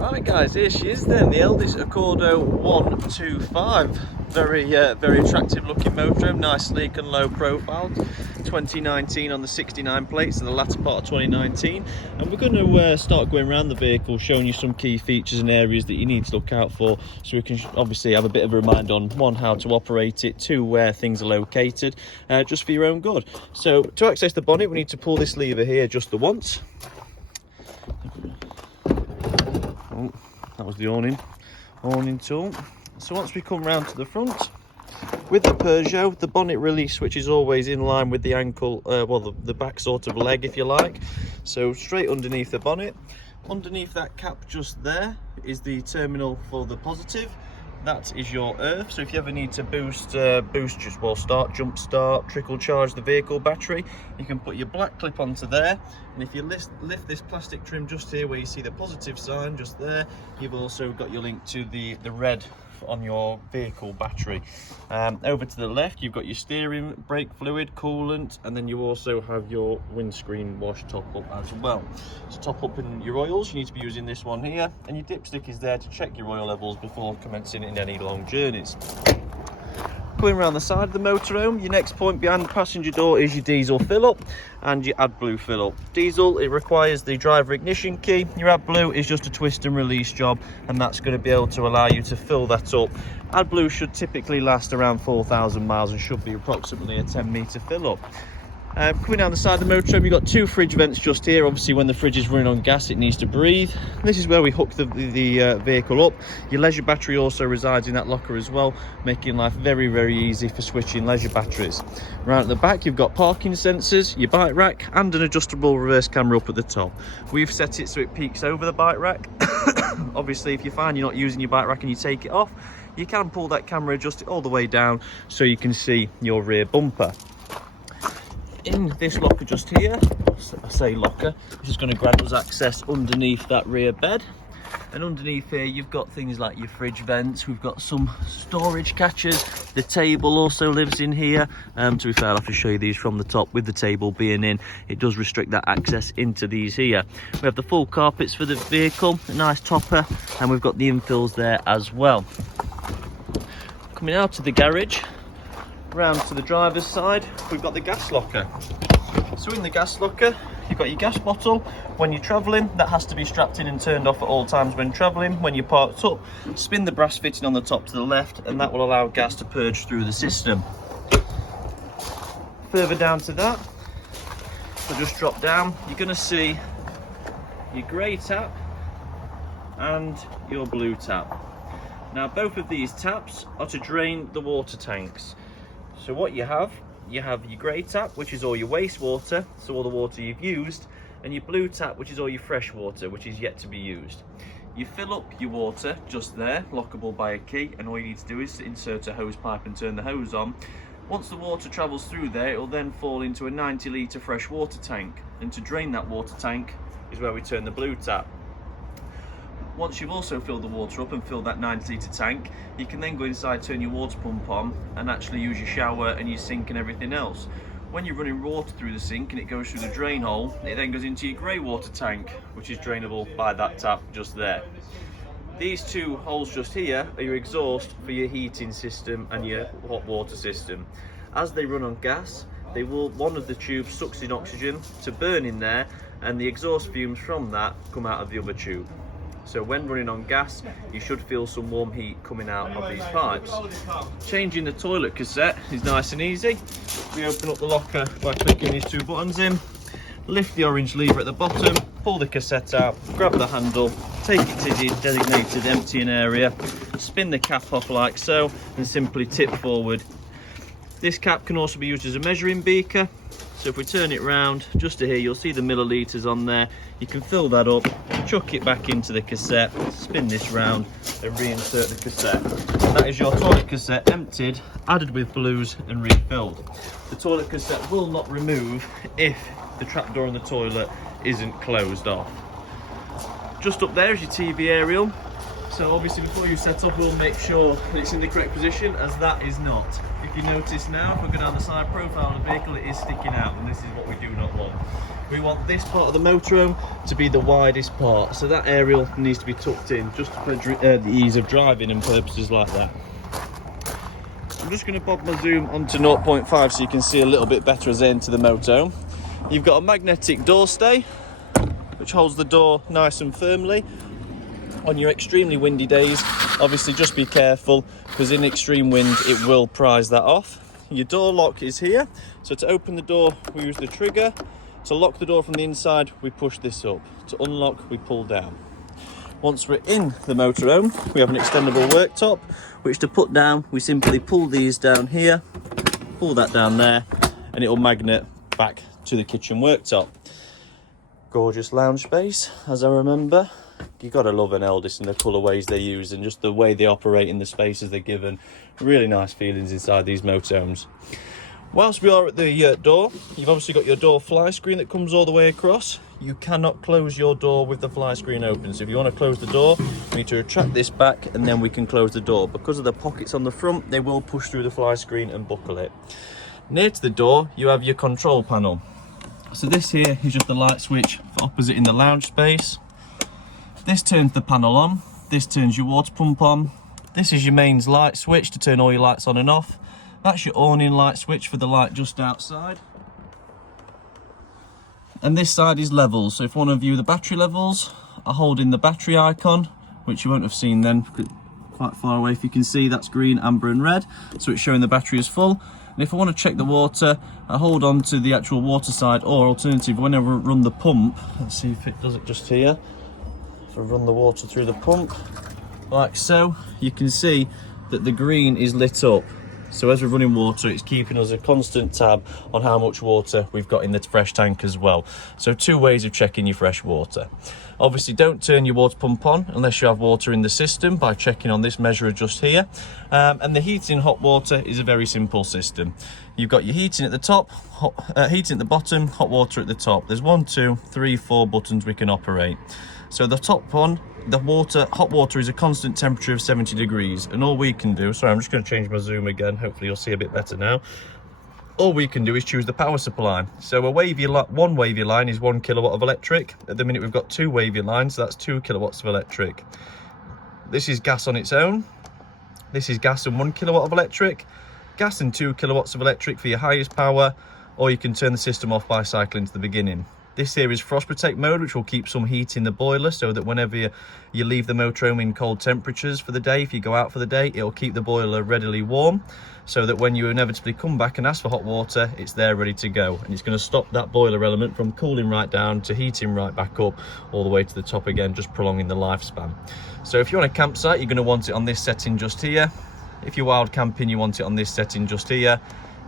Right guys, here she is then, the Elddis Accordo 125. Very attractive looking motorhome, nice sleek and low profile. 2019 on the 69 plates in the latter part of 2019. And we're going to start going around the vehicle, showing you some key features and areas that you need to look out for, so we can obviously have a bit of a reminder on one, how to operate it, two, where things are located, just for your own good. So to access the bonnet, we need to pull this lever here just the once. Oh, that was the awning tool. So once we come round to the front, with the Peugeot, the bonnet release switch is always in line with the ankle, the back sort of leg, if you like. So straight underneath the bonnet. Underneath that cap just there is the terminal for the positive. That is your earth. So if you ever need to jump start, trickle charge the vehicle battery, you can put your black clip onto there. And if you lift this plastic trim just here where you see the positive sign just there, you've also got your link to the red on your vehicle battery. Over to the left, you've got your steering, brake fluid, coolant, and then you also have your windscreen wash top up as well. To top up in your oils, you need to be using this one here, and your dipstick is there to check your oil levels before commencing in any long journeys. Going around the side of the motorhome, your next point behind the passenger door is your diesel fill up and your AdBlue fill up. Diesel, it requires the driver ignition key. Your AdBlue is just a twist and release job, and that's going to be able to allow you to fill that up. AdBlue should typically last around 4,000 miles and should be approximately a 10-metre fill up. Coming down the side of the motorhome, you've got two fridge vents just here. Obviously when the fridge is running on gas, it needs to breathe. This is where we hook the vehicle up. Your leisure battery also resides in that locker as well, making life very easy for switching leisure batteries. Right at the back, you've got parking sensors, your bike rack, and an adjustable reverse camera up at the top. We've set it so it peaks over the bike rack. Obviously if you find you're not using your bike rack and you take it off, you can pull that camera, adjust it all the way down so you can see your rear bumper. In this locker just here, I say locker, which is going to grant us access underneath that rear bed. And underneath here you've got things like your fridge vents, we've got some storage catchers, the table also lives in here. To be fair, I'll have to show you these from the top. With the table being in, it does restrict that access into these here. We have the full carpets for the vehicle, a nice topper, and we've got the infills there as well. Coming out of the garage, round to the driver's side, we've got the gas locker. So in the gas locker, you've got your gas bottle. When you're travelling, that has to be strapped in and turned off at all times when travelling. When you're parked up, spin the brass fitting on the top to the left, and that will allow gas to purge through the system. Further down to that, so just drop down, you're going to see your grey tap and your blue tap. Now both of these taps are to drain the water tanks. So what you have your grey tap, which is all your wastewater, so all the water you've used, and your blue tap, which is all your fresh water, which is yet to be used. You fill up your water just there, lockable by a key, and all you need to do is insert a hose pipe and turn the hose on. Once the water travels through there, it will then fall into a 90-litre fresh water tank, and to drain that water tank is where we turn the blue tap. Once you've also filled the water up and filled that 90-litre tank, you can then go inside, turn your water pump on, and actually use your shower and your sink and everything else. When you're running water through the sink and it goes through the drain hole, it then goes into your grey water tank, which is drainable by that tap just there. These two holes just here are your exhaust for your heating system and your hot water system. As they run on gas, one of the tubes sucks in oxygen to burn in there, and the exhaust fumes from that come out of the other tube. So when running on gas, you should feel some warm heat coming out of these pipes. Changing the toilet cassette is nice and easy. We open up the locker by clicking these two buttons in, lift the orange lever at the bottom, pull the cassette out, grab the handle, take it to the designated emptying area, spin the cap off like so, and simply tip forward. This cap can also be used as a measuring beaker. So if we turn it round, just to here, you'll see the millilitres on there. You can fill that up, chuck it back into the cassette, spin this round, and reinsert the cassette. And that is your toilet cassette emptied, added with blues, and refilled. The toilet cassette will not remove if the trapdoor on the toilet isn't closed off. Just up there is your TV aerial. So obviously before you set up, we'll make sure that it's in the correct position, as that is not. If you notice now, if we go down the side profile of the vehicle, it is sticking out, and this is what we do not want. We want this part of the motorhome to be the widest part, so that aerial needs to be tucked in, just for the ease of driving and purposes like that. I'm just going to bob my zoom onto 0.5 so you can see a little bit better as I enter the motorhome. You've got a magnetic door stay, which holds the door nice and firmly. On your extremely windy days, obviously just be careful, because in extreme wind it will prise that off. Your door lock is here, so to open the door we use the trigger. To lock the door from the inside, we push this up. To unlock, we pull down. Once we're in the motorhome, we have an extendable worktop, which to put down, we simply pull these down here, pull that down there, and it will magnet back to the kitchen worktop. Gorgeous lounge space, as I remember. You gotta love an Elddis and the colourways they use, and just the way they operate in the spaces they're given. Really nice feelings inside these motorhomes. Whilst we are at the door, you've obviously got your door fly screen that comes all the way across. You cannot close your door with the fly screen open, so if you want to close the door, you need to retract this back and then we can close the door. Because of the pockets on the front, they will push through the fly screen and buckle it. Near to the door, you have your control panel. So this here is just the light switch for opposite in the lounge space. This turns the panel on, this turns your water pump on. This is your mains light switch to turn all your lights on and off. That's your awning light switch for the light just outside. And this side is levels, so if you want to view the battery levels, I hold in the battery icon, which you won't have seen then, quite far away. If you can see, that's green, amber and red, so it's showing the battery is full. And if I want to check the water, I hold on to the actual water side, or alternative, when I run the pump, let's see if it does it just here. If I run the water through the pump, like so, you can see that the green is lit up. So as we're running water, it's keeping us a constant tab on how much water we've got in the fresh tank as well. So 2 ways of checking your fresh water. Obviously don't turn your water pump on unless you have water in the system by checking on this measurer just here. And the heating hot water is a very simple system. You've got your heating at the top, heating at the bottom, hot water at the top. There's 1, 2, 3, 4 buttons we can operate. So the top one, hot water is a constant temperature of 70 degrees, and all we can do, sorry, I'm just going to change my zoom again, hopefully you'll see a bit better now. All we can do is choose the power supply. So one wavy line is 1 kilowatt of electric. At the minute we've got 2 wavy lines, so that's 2 kilowatts of electric. This is gas on its own. This is gas and 1 kilowatt of electric. Gas and 2 kilowatts of electric for your highest power, or you can turn the system off by cycling to the beginning. This here is frost protect mode, which will keep some heat in the boiler, so that whenever you leave the motorhome in cold temperatures for the day, if you go out for the day, it'll keep the boiler readily warm, so that when you inevitably come back and ask for hot water, it's there ready to go. And it's going to stop that boiler element from cooling right down to heating right back up all the way to the top again, just prolonging the lifespan. So if you're on a campsite, you're going to want it on this setting just here. If you're wild camping, you want it on this setting just here.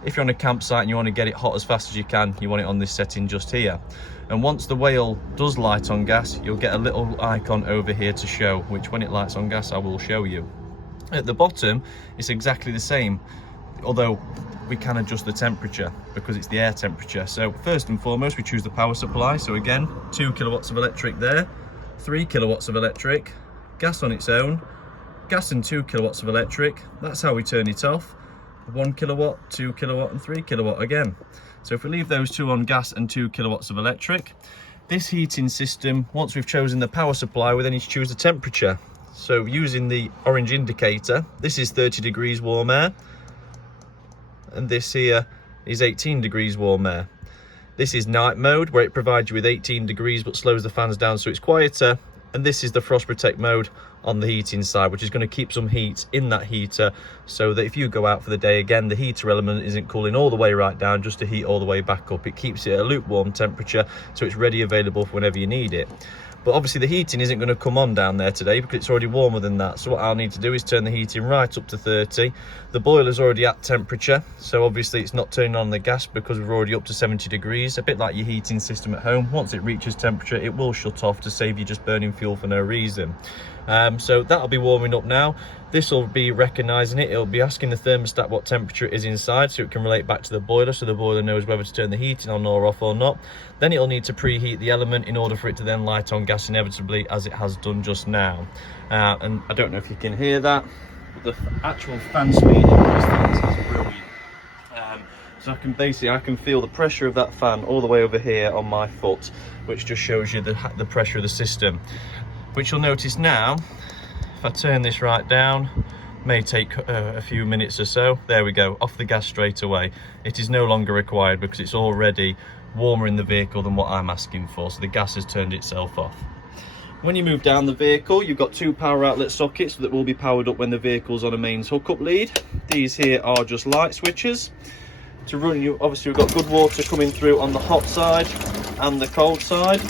If you're on a campsite and you want to get it hot as fast as you can, you want it on this setting just here. And once the whale does light on gas, you'll get a little icon over here to show, which when it lights on gas, I will show you. At the bottom, it's exactly the same, although we can adjust the temperature because it's the air temperature. So first and foremost, we choose the power supply. So again, 2 kilowatts of electric there, 3 kilowatts of electric, gas on its own, gas and 2 kilowatts of electric. That's how we turn it off. 1 kilowatt, 2 kilowatt and 3 kilowatt again. So if we leave those 2 on gas and 2 kilowatts of electric, this heating system, once we've chosen the power supply, we then need to choose the temperature. So using the orange indicator, this is 30 degrees warm air, and this here is 18 degrees warm air. This is night mode, where it provides you with 18 degrees but slows the fans down so it's quieter. And this is the frost protect mode on the heating side, which is going to keep some heat in that heater, so that if you go out for the day, again, the heater element isn't cooling all the way right down just to heat all the way back up. It keeps it at a lukewarm temperature, so it's ready, available for whenever you need it. But obviously the heating isn't going to come on down there today because it's already warmer than that. So what I'll need to do is turn the heating right up to 30. The boiler's already at temperature, so obviously it's not turning on the gas because we're already up to 70 degrees. A bit like your heating system at home. Once it reaches temperature, it will shut off to save you just burning fuel for no reason. So that'll be warming up now. This will be recognising it. It'll be asking the thermostat what temperature it is inside, so it can relate back to the boiler, so the boiler knows whether to turn the heating on or off or not. Then it'll need to preheat the element in order for it to then light on gas inevitably, as it has done just now. And I don't know if you can hear that, but the actual fan speed in these fans is brilliant. So I can feel the pressure of that fan all the way over here on my foot, which just shows you the pressure of the system. Which you'll notice now, if I turn this right down, may take a few minutes or so. There we go, off the gas straight away. It is no longer required because it's already warmer in the vehicle than what I'm asking for, so the gas has turned itself off. When you move down the vehicle, you've got 2 power outlet sockets that will be powered up when the vehicle's on a mains hookup lead. These here are just light switches. To run you, obviously we've got good water coming through on the hot side and the cold side.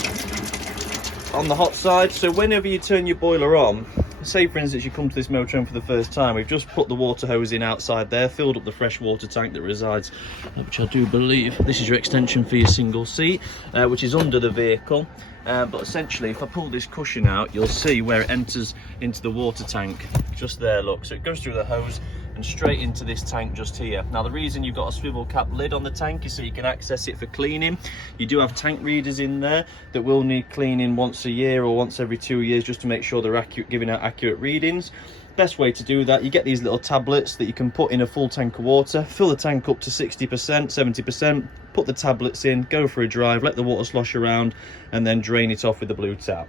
On the hot side, so whenever you turn your boiler on, say for instance you come to this motorhome for the first time, we've just put the water hose in outside there, filled up the fresh water tank that resides, which I do believe this is your extension for your single seat, which is under the vehicle. But essentially, if I pull this cushion out, you'll see where it enters into the water tank. Just there, look. So it goes through the hose and straight into this tank just here. Now, the reason you've got a swivel cap lid on the tank is so you can access it for cleaning. You do have tank readers in there that will need cleaning once a year or once every 2 years, just to make sure they're accurate, giving out accurate readings. Best way to do that, you get these little tablets that you can put in a full tank of water, fill the tank up to 60%, 70%, put the tablets in, go for a drive, let the water slosh around, and then drain it off with the blue tap.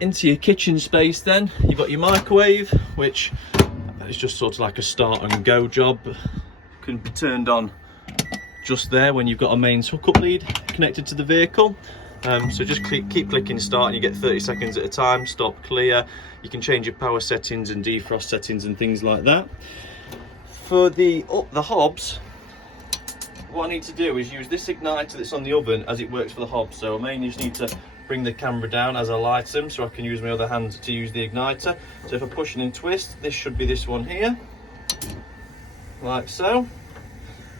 Into your kitchen space then, you've got your microwave, which is just sort of like a start and go job. Can be turned on just there when you've got a mains hookup lead connected to the vehicle. So just keep clicking start and you get 30 seconds at a time, stop, clear. You can change your power settings and defrost settings and things like that. For the hobs, what I need to do is use this igniter that's on the oven as it works for the hobs. So I mainly just need to bring the camera down as I light them so I can use my other hand to use the igniter. So if I push and twist, this should be this one here, like so.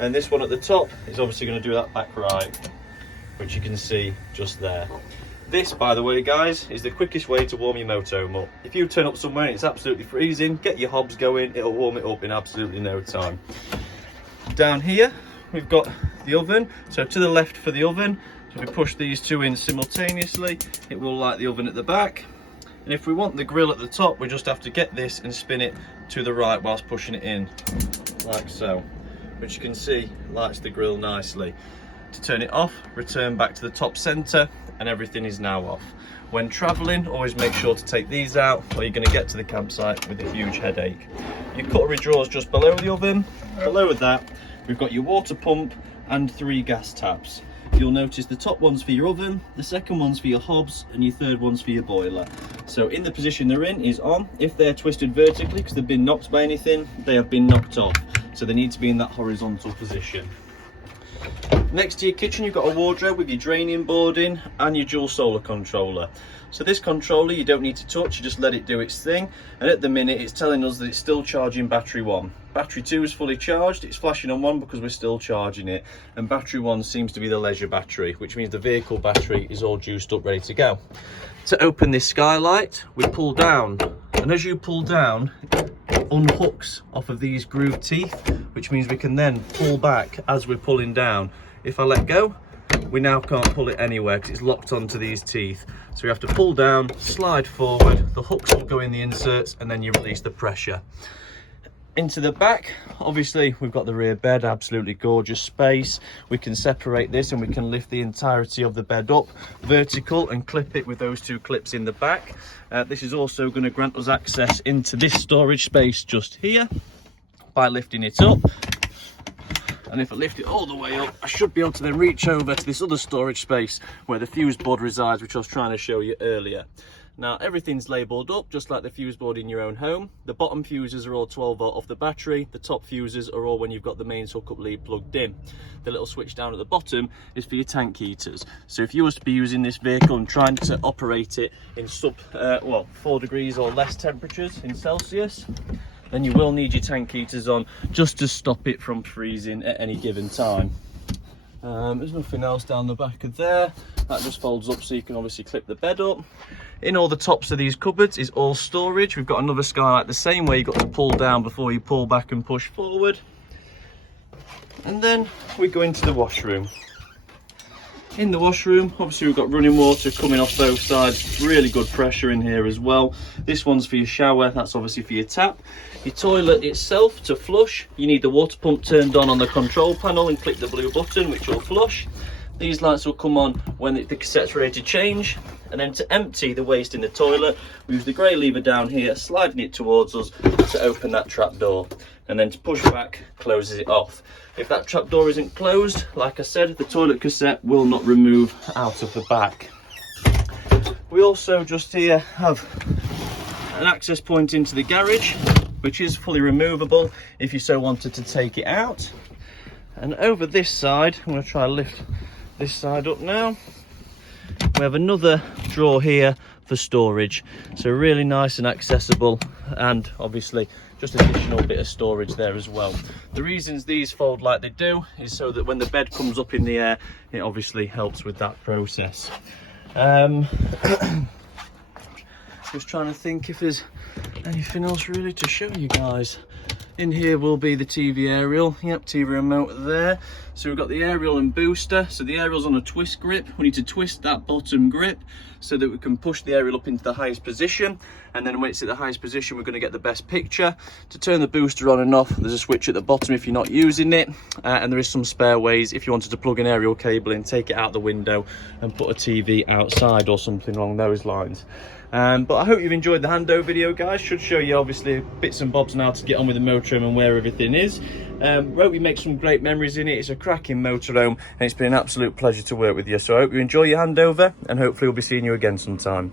And this one at the top is obviously going to do that back right, which you can see just there. This, by the way, guys, is the quickest way to warm your motorhome up. If you turn up somewhere and it's absolutely freezing, get your hobs going, it'll warm it up in absolutely no time. Down here, we've got the oven. So to the left for the oven, so if we push these two in simultaneously, it will light the oven at the back. And if we want the grill at the top, we just have to get this and spin it to the right whilst pushing it in, like so, which you can see lights the grill nicely. To turn it off, return back to the top center, and everything is now off. When traveling, always make sure to take these out, or you're going to get to the campsite with a huge headache. Your cutlery drawers just below the oven. Below that, we've got your water pump and 3 gas taps. You'll notice the top one's for your oven, the second one's for your hobs, and your third one's for your boiler. So in the position they're in is on. If they're twisted vertically because they've been knocked by anything, they have been knocked off. So they need to be in that horizontal position. Next to your kitchen, you've got a wardrobe with your draining board in and your dual solar controller. So this controller you don't need to touch, you just let it do its thing. And at the minute it's telling us that it's still charging battery 1. Battery 2 is fully charged, it's flashing on 1 because we're still charging it. And battery 1 seems to be the leisure battery, which means the vehicle battery is all juiced up, ready to go. To open this skylight, we pull down. And as you pull down, it unhooks off of these grooved teeth, which means we can then pull back as we're pulling down. If I let go, we now can't pull it anywhere because it's locked onto these teeth. So we have to pull down, slide forward, the hooks will go in the inserts, and then you release the pressure. Into the back, obviously we've got the rear bed, absolutely gorgeous space. We can separate this and we can lift the entirety of the bed up vertical and clip it with those 2 clips in the back. This is also going to grant us access into this storage space just here by lifting it up. And if I lift it all the way up, I should be able to then reach over to this other storage space where the fuse board resides, which I was trying to show you earlier. Now everything's labelled up just like the fuse board in your own home. The bottom fuses are all 12 volt off the battery. The top fuses are all when you've got the mains hookup lead plugged in. The little switch down at the bottom is for your tank heaters. So if you was to be using this vehicle and trying to operate it in 4 degrees or less temperatures in Celsius, then you will need your tank heaters on just to stop it from freezing at any given time. There's nothing else down the back of there. That just folds up so you can obviously clip the bed up. In all the tops of these cupboards is all storage. We've got another skylight the same way, you've got to pull down before you pull back and push forward. And then we go into the washroom. In the washroom, obviously we've got running water coming off both sides, really good pressure in here as well. This one's for your shower, that's obviously for your tap. Your toilet itself, to flush, you need the water pump turned on the control panel and click the blue button, which will flush. These lights will come on when the cassette's ready to change. And then to empty the waste in the toilet, we use the grey lever down here, sliding it towards us to open that trap door. And then to push back, closes it off. If that trap door isn't closed, like I said, the toilet cassette will not remove out of the back. We also just here have an access point into the garage, which is fully removable if you so wanted to take it out. And over this side, I'm going to try and lift this side up now. We have another drawer here for storage, so really nice and accessible, and obviously just additional bit of storage there as well. The reasons these fold like they do is so that when the bed comes up in the air, it obviously helps with that process. Just trying to think if there's anything else really to show you guys. In here will be the TV aerial. Yep, TV remote there. So we've got the aerial and booster. So the aerial's on a twist grip. We need to twist that bottom grip so that we can push the aerial up into the highest position. And then when it's at the highest position, we're going to get the best picture. To turn the booster on and off, there's a switch at the bottom if you're not using it. And there is some spare ways if you wanted to plug an aerial cable in, take it out the window and put a TV outside or something along those lines. But I hope you've enjoyed the handover video, guys. Should show you obviously bits and bobs on how to get on with the motorhome and where everything is. Hope you make some great memories in it. It's a cracking motorhome and it's been an absolute pleasure to work with you. So I hope you enjoy your handover and hopefully we'll be seeing you again sometime.